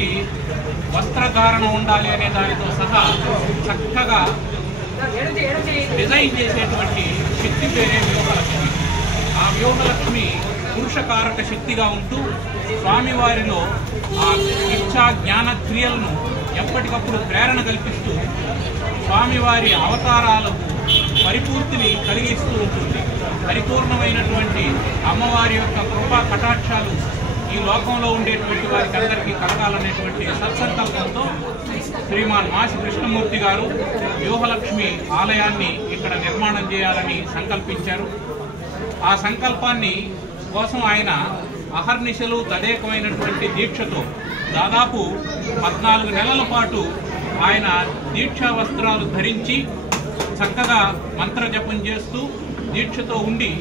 ఎటువంటి వస్త్రధారణ ఉండాలి అనే దానితో సహా చక్కగా డిజైన్ చేసేటువంటి శక్తి పేరే వ్యూహలక్ష్మి. ఆ వ్యూహలక్ష్మి పురుషకారక శక్తిగా ఉంటూ స్వామివారిలో ఆ ఇచ్చా జ్ఞాన క్రియలను ఎప్పటికప్పుడు ప్రేరణ కల్పిస్తూ స్వామివారి అవతారాలకు పరిపూర్తిని కలిగిస్తూ ఉంటుంది. పరిపూర్ణమైనటువంటి అమ్మవారి యొక్క కృపా కటాక్షాలు ఈ లోకంలో ఉండేటువంటి వారికి అందరికీ కలగాలనేటువంటి సత్సంకల్పంతో శ్రీమాన్ మాసి కృష్ణమూర్తి గారు వ్యూహలక్ష్మి ఆలయాన్ని ఇక్కడ నిర్మాణం చేయాలని సంకల్పించారు. ఆ సంకల్పాన్ని కోసం ఆయన అహర్నిశలు తదేకమైనటువంటి దీక్షతో దాదాపు 14 నెలల పాటు ఆయన దీక్షా వస్త్రాలు ధరించి చక్కగా మంత్రజపం చేస్తూ దీక్షతో ఉండి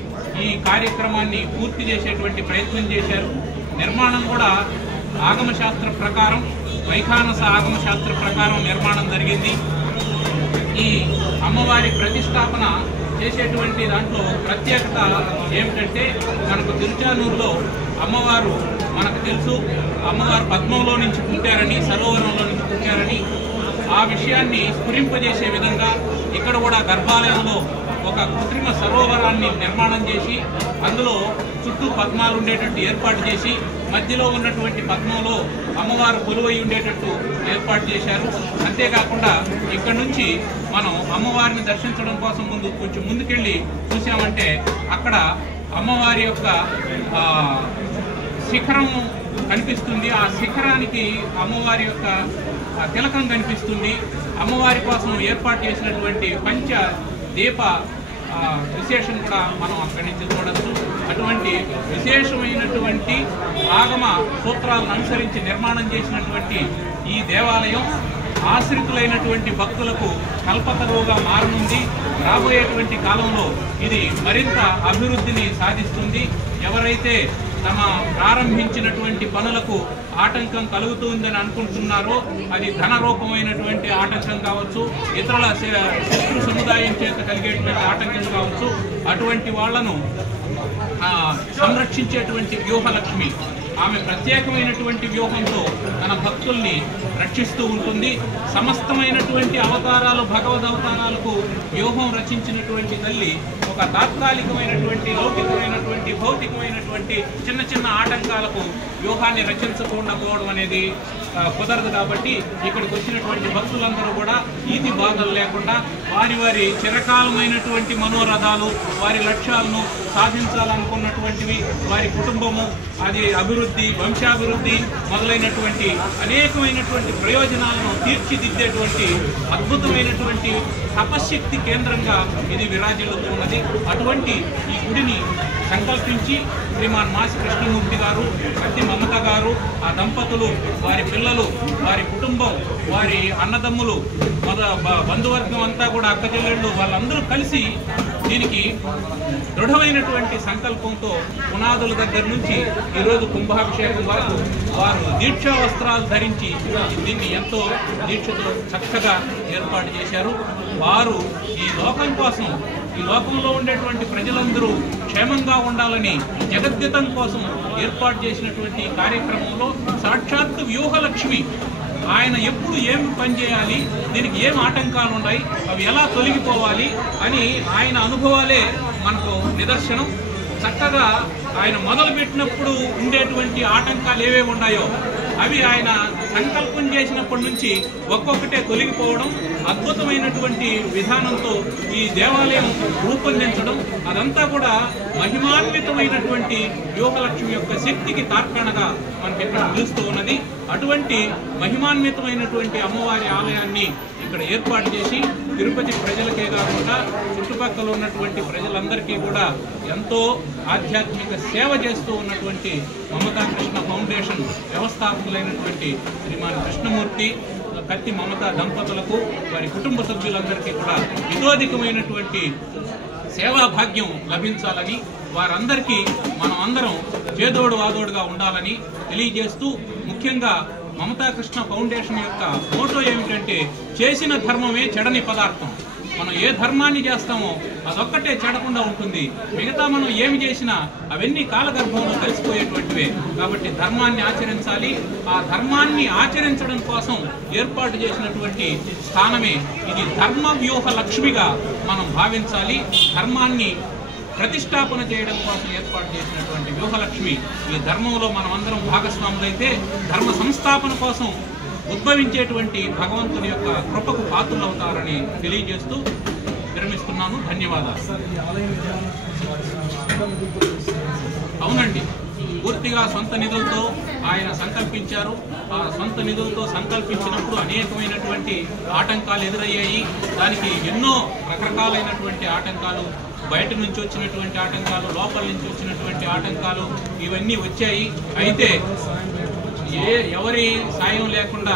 ఈ కార్యక్రమాన్ని పూర్తి చేసేటువంటి ప్రయత్నం చేశారు. నిర్మాణం కూడా ఆగమశాస్త్ర ప్రకారం, వైఖానస ఆగమశాస్త్ర ప్రకారం నిర్మాణం జరిగింది. ఈ అమ్మవారి ప్రతిష్టాపన చేసేటువంటి దాంట్లో ప్రత్యేకత ఏమిటంటే, మనకు తిరుచానూరులో అమ్మవారు మనకు తెలుసు, అమ్మవారు పద్మంలో నుంచి పుట్టారని, సరోవరంలో నుంచి పుట్టారని, ఆ విషయాన్ని స్ఫురింపజేసే విధంగా ఇక్కడ కూడా గర్భాలయంలో ఒక కృత్రిమ సరోవరాన్ని నిర్మాణం చేసి అందులో చుట్టూ పద్మాలు ఉండేటట్టు ఏర్పాటు చేసి మధ్యలో ఉన్నటువంటి పద్మంలో అమ్మవారు కొలువై ఉండేటట్టు ఏర్పాటు చేశారు. అంతేకాకుండా ఇక్కడ నుంచి మనం అమ్మవారిని దర్శించడం కోసం కొంచెం ముందుకెళ్ళి చూసామంటే అక్కడ అమ్మవారి యొక్క శిఖరం కనిపిస్తుంది. ఆ శిఖరానికి అమ్మవారి యొక్క తిలకం కనిపిస్తుంది. అమ్మవారి కోసం ఏర్పాటు చేసినటువంటి పంచ దీప విశేషం కూడా మనం అక్కడి నుంచి చూడవచ్చు. అటువంటి విశేషమైనటువంటి ఆగమ సూత్రాలను అనుసరించి నిర్మాణం చేసినటువంటి ఈ దేవాలయం ఆశ్రితులైనటువంటి భక్తులకు కల్పతరువుగా మారనుంది. రాబోయేటువంటి కాలంలో ఇది మరింత అభివృద్ధిని సాధిస్తుంది. ఎవరైతే తమ ప్రారంభించినటువంటి పనులకు ఆటంకం కలుగుతుందని అనుకుంటున్నారో అది ధన రూపమైనటువంటి ఆటంకం కావచ్చు, ఇతరుల శత్రు సముదాయం చేత కలిగేటువంటి ఆటంకం కావచ్చు, అటువంటి వాళ్లను సంరక్షించేటువంటి వ్యూహలక్ష్మి ఆమె ప్రత్యేకమైనటువంటి వ్యూహంతో తన భక్తుల్ని రక్షిస్తూ ఉంటుంది. సమస్తమైనటువంటి అవతారాలు, భగవద్ అవతారాలకు వ్యూహం రచించినటువంటి తల్లి ఒక తాత్కాలికమైనటువంటి, లౌకికమైనటువంటి, భౌతికమైనటువంటి చిన్న చిన్న ఆటంకాలకు వ్యూహాన్ని రచించకుండా పోవడం అనేది కుదరదు. కాబట్టి ఇక్కడికి వచ్చినటువంటి భక్తులందరూ కూడా ఈతి బాధలు లేకుండా వారి వారి చిరకాలమైనటువంటి మనోరథాలు, వారి లక్ష్యాలను సాధించాలనుకున్నటువంటివి, వారి కుటుంబము, అది అభివృద్ధి, వంశాభివృద్ధి మొదలైనటువంటి అనేకమైనటువంటి ప్రయోజనాలను తీర్చిదిద్దేటువంటి అద్భుతమైనటువంటి తపశ్శక్తి కేంద్రంగా ఇది విరాజిల్లుతూ ఉన్నది. అటువంటి ఈ గుడిని సంకల్పించి శ్రీమాన్ మాసి కృష్ణమూర్తి గారు, కత్తి మమత గారు, ఆ దంపతులు, వారి పిల్లలు, వారి కుటుంబం, వారి అన్నదమ్ములు, బంధువర్గం అంతా కూడా, అక్కచెల్లెళ్ళు, వాళ్ళందరూ కలిసి దీనికి దృఢమైనటువంటి సంకల్పంతో పునాదుల దగ్గర నుంచి ఈరోజు కుంభాభిషేకం వరకు వారు దీక్షా వస్త్రాలు ధరించి దీన్ని ఎంతో దీక్షతో చక్కగా ఏర్పాటు చేశారు. వారు ఈ లోకం కోసం, ఈ లోకంలో ఉండేటువంటి ప్రజలందరూ క్షేమంగా ఉండాలని జగద్గతం కోసం ఏర్పాటు చేసినటువంటి కార్యక్రమంలో సాక్షాత్తు వ్యూహలక్ష్మి ఆయన ఎప్పుడు ఏం పని చేయాలి, దీనికి ఏం ఆటంకాలు ఉన్నాయి, అవి ఎలా తొలగిపోవాలి అని ఆయన అనుభవాలే మనకు నిదర్శనం. చక్కగా ఆయన మొదలుపెట్టినప్పుడు ఉండేటువంటి ఆటంకాలు ఏవేవి ఉన్నాయో అవి ఆయన సంకల్పం చేసినప్పటి నుంచి ఒక్కొక్కటే తొలగిపోవడం, అద్భుతమైనటువంటి విధానంతో ఈ దేవాలయం రూపొందించడం, అదంతా కూడా మహిమాన్వితమైనటువంటి వ్యూహలక్ష్మి యొక్క శక్తికి తార్కాణగా మనకి ఇక్కడ నిలుస్తూ ఉన్నది. అటువంటి మహిమాన్వితమైనటువంటి అమ్మవారి ఆలయాన్ని ఇక్కడ ఏర్పాటు చేసి తిరుపతి ప్రజలకే కాకుండా చుట్టుపక్కల ఉన్నటువంటి ప్రజలందరికీ కూడా ఎంతో ఆధ్యాత్మిక సేవ చేస్తూ ఉన్నటువంటి మమతా కృష్ణ ఫౌండేషన్ వ్యవస్థాపకులైనటువంటి శ్రీమాన్ కృష్ణమూర్తి, కత్తి మమత దంపతులకు, వారి కుటుంబ సభ్యులందరికీ కూడా ఇతోధికమైనటువంటి సేవా భాగ్యం లభించాలని, వారందరికీ మనం అందరం చేదోడు వాదోడుగా ఉండాలని తెలియజేస్తూ, ముఖ్యంగా మమతా కృష్ణ ఫౌండేషన్ యొక్క మోటో ఏమిటంటే చేసిన ధర్మమే చెడని పదార్థం. మనం ఏ ధర్మాన్ని చేస్తామో అదొక్కటే చెడకుండా ఉంటుంది. మిగతా మనం ఏమి చేసినా అవన్నీ కాలగర్భంలో కలిసిపోయేటువంటివే. కాబట్టి ధర్మాన్ని ఆచరించాలి. ఆ ధర్మాన్ని ఆచరించడం కోసం ఏర్పాటు చేసినటువంటి స్థానమే ఇది. ధర్మ వ్యూహ లక్ష్మిగా మనం భావించాలి. ధర్మాన్ని ప్రతిష్టాపన చేయడం కోసం ఏర్పాటు చేసినటువంటి వ్యూహలక్ష్మి. ఈ ధర్మంలో మనం అందరం భాగస్వాములైతే ధర్మ సంస్థాపన కోసం ఉద్భవించేటువంటి భగవంతుని యొక్క కృపకు పాత్రలవుతారని తెలియజేస్తూ విరమిస్తున్నాను. ధన్యవాదాలు. అవునండి, పూర్తిగా సొంత నిధులతో ఆయన సంకల్పించారు. ఆ సొంత నిధులతో సంకల్పించినప్పుడు అనేకమైనటువంటి ఆటంకాలు ఎదురయ్యాయి. దానికి ఎన్నో రకరకాలైనటువంటి ఆటంకాలు, బయట నుంచి వచ్చినటువంటి ఆటంకాలు, లోపల నుంచి వచ్చినటువంటి ఆటంకాలు ఇవన్నీ వచ్చాయి. అయితే ఎవరి సాయం లేకుండా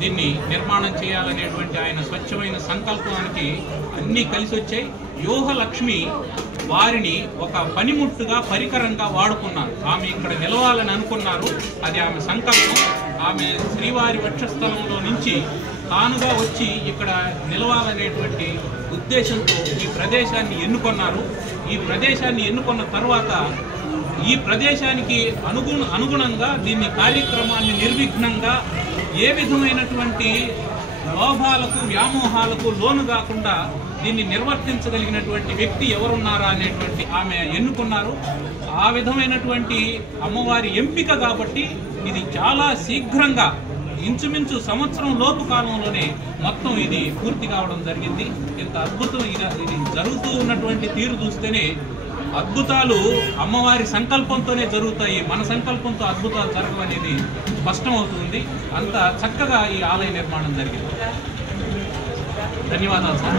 దీన్ని నిర్మాణం చేయాలనేటువంటి ఆయన స్వచ్ఛమైన సంకల్పానికి అన్నీ కలిసి వచ్చాయి. వ్యూహలక్ష్మి వారిని ఒక పనిముట్టుగా, పరికరంగా వాడుకున్నారు. ఆమె ఇక్కడ నిలవాలని అనుకున్నారు. అది ఆమె సంకల్పం. ఆమె శ్రీవారి వక్షస్థలంలో నుంచి తానుగా వచ్చి ఇక్కడ నిలవాలనేటువంటి ఉద్దేశంతో ఈ ప్రదేశాన్ని ఎన్నుకున్నారు. ఈ ప్రదేశాన్ని ఎన్నుకున్న తర్వాత ఈ ప్రదేశానికి అనుగుణంగా దీన్ని కార్యక్రమాన్ని నిర్విఘ్నంగా ఏ విధమైనటువంటి లోభాలకు, వ్యామోహాలకు లోను కాకుండా దీన్ని నిర్వర్తించగలిగినటువంటి వ్యక్తి ఎవరున్నారా అనేటువంటి ఆమె ఎన్నుకున్నారు. ఆ విధమైనటువంటి అమ్మవారి ఎంపిక కాబట్టి ఇది చాలా శీఘ్రంగా, ఇంచుమించు సంవత్సరం లోపు కాలంలోనే మొత్తం ఇది పూర్తి కావడం జరిగింది. ఇంత అద్భుతం ఇది జరుగుతూ ఉన్నటువంటి తీరు చూస్తేనే అద్భుతాలు అమ్మవారి సంకల్పంతోనే జరుగుతాయి. మన సంకల్పంతో అద్భుతాలు జరగవనేది స్పష్టమవుతుంది. అంత చక్కగా ఈ ఆలయ నిర్మాణం జరిగింది. ధన్యవాదాలు సార్.